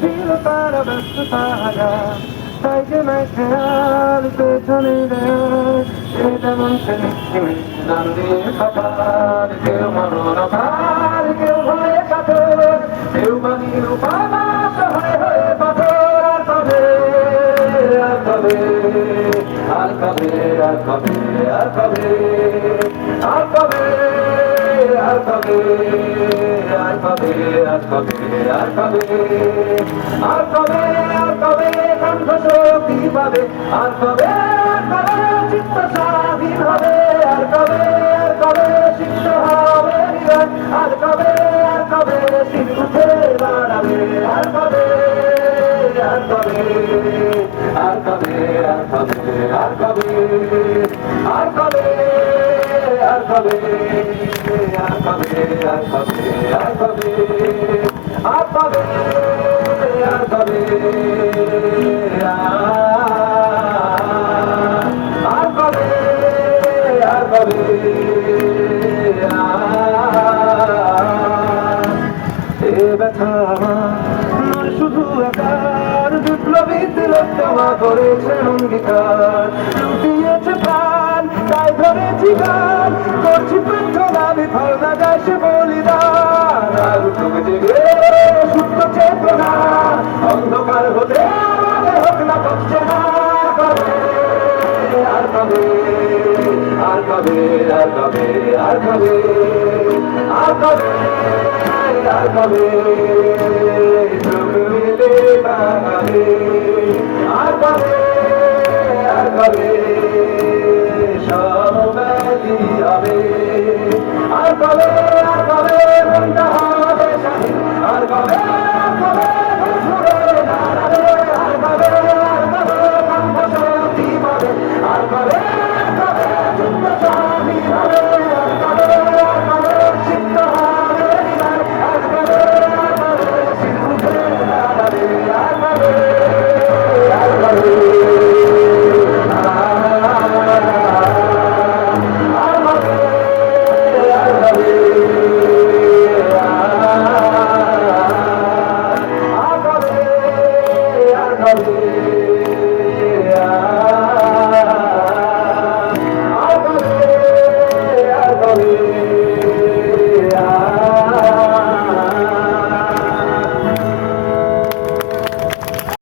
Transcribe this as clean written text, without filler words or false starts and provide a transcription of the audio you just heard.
ছিল তারা ব্যস্ত তারা তাই যে নাই খেয়াল পেছনে দেয় সে তেমন সে নিশ্চিমে নাম দিয়ে সবার কেউ মরণ ভার কেউ ভয়ে কাতর কেউ বানির উপাদাস হয়ে হয়ে পাথর আর কবে আর কবে আর কবে আর কবে আর কবে আর কবে আর কবে আর কবে আর কবে আর কবে আর কবে কণ্ঠ শক্তি পাবে আর কবে চিত্ত স্বাধীন হবে আর কবে সিদ্ধ হবে হৃদয় আর কবে শীত উঠে দাঁড়াবে আর কবে আর কবে আর কবে আর কবে আর কবে আর কবে আর কবে আর কবে আর কবে আর কবে আর কবে আর কবে আর কবে আর কবে এ ব্যথা নয় শুধু একার বিপ্লবী তিলক জমা করেছে অঙ্গীকার লুটিয়েছে প্রাণ তাই ধরেছি গান করছি প্রার্থনা বিফল না যায় সে বলিদান আর তুমি জেগে সুপ্ত চেতনা অন্ধকার হতে আমাদের হোক না পড়ছে না আর কবে আর কবে আর কবে আর কবে আর কবে আর কবে তুমি মিলে বাঙালি আর কবে আর কবে সমব্যাধি হবে আর কবে মনটা হবে স্বাধীন আর কবে ঘুরে দাঁড়াবে আর কবে কণ্ঠ শক্তি পাবে আর কবে চিত্ত স্বাধীন হবে আর কবে সিদ্ধ হবে হৃদয় আর কবে শীত উঠে দাঁড়াবে আর কবে আর কবে Hare